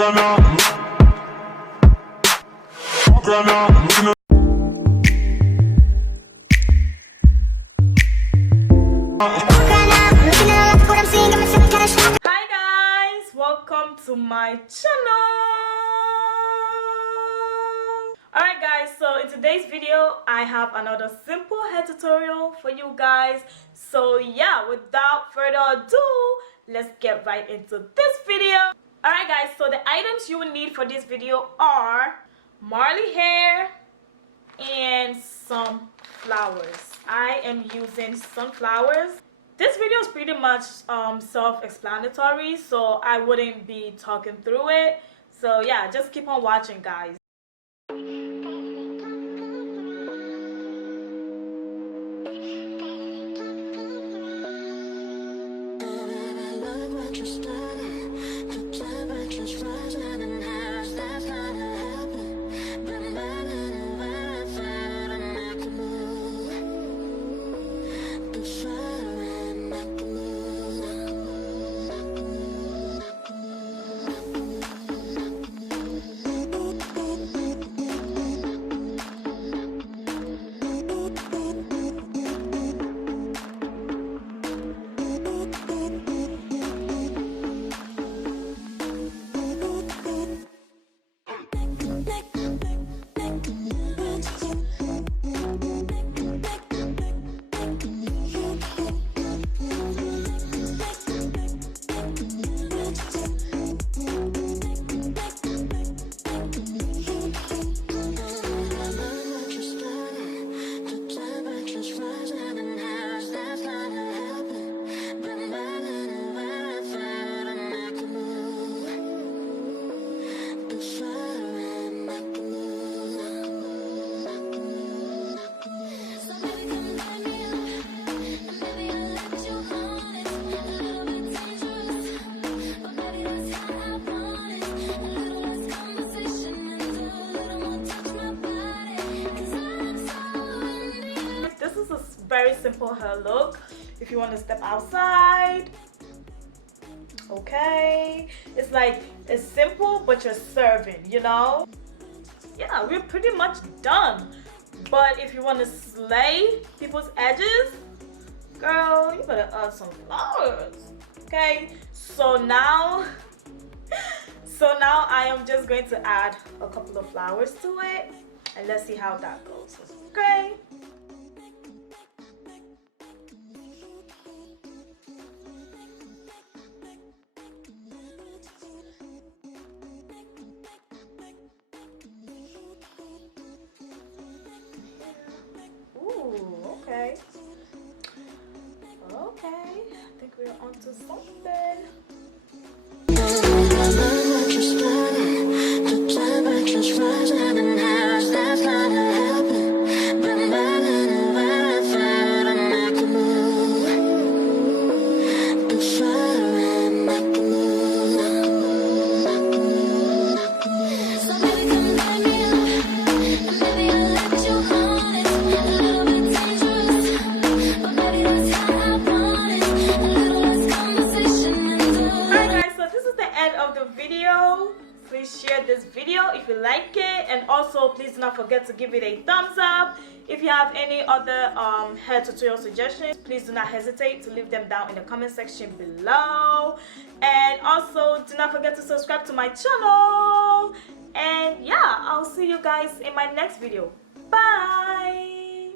Hi guys, welcome to my channel. Alright guys, so in today's video I have another simple hair tutorial for you guys. So yeah, without further ado, let's get right into this video. Alright guys, so the items you will need for this video are Marley hair and some flowers. I am using sunflowers. This video is pretty much self-explanatory, so I wouldn't be talking through it. So yeah, just keep on watching guys. Very simple hair look if you want to step outside. Okay, it's like it's simple but you're serving, you know. Yeah, we're pretty much done. But if you want to slay people's edges, girl, you better add some flowers. Okay, so now I am just going to add a couple of flowers to it and let's see how that goes. Okay. Okay. Okay, I think we're onto something. Please share this video if you like it, and also please do not forget to give it a thumbs up. If you have any other hair tutorial suggestions, please do not hesitate to leave them down in the comment section below, and also do not forget to subscribe to my channel. And yeah, I'll see you guys in my next video. Bye.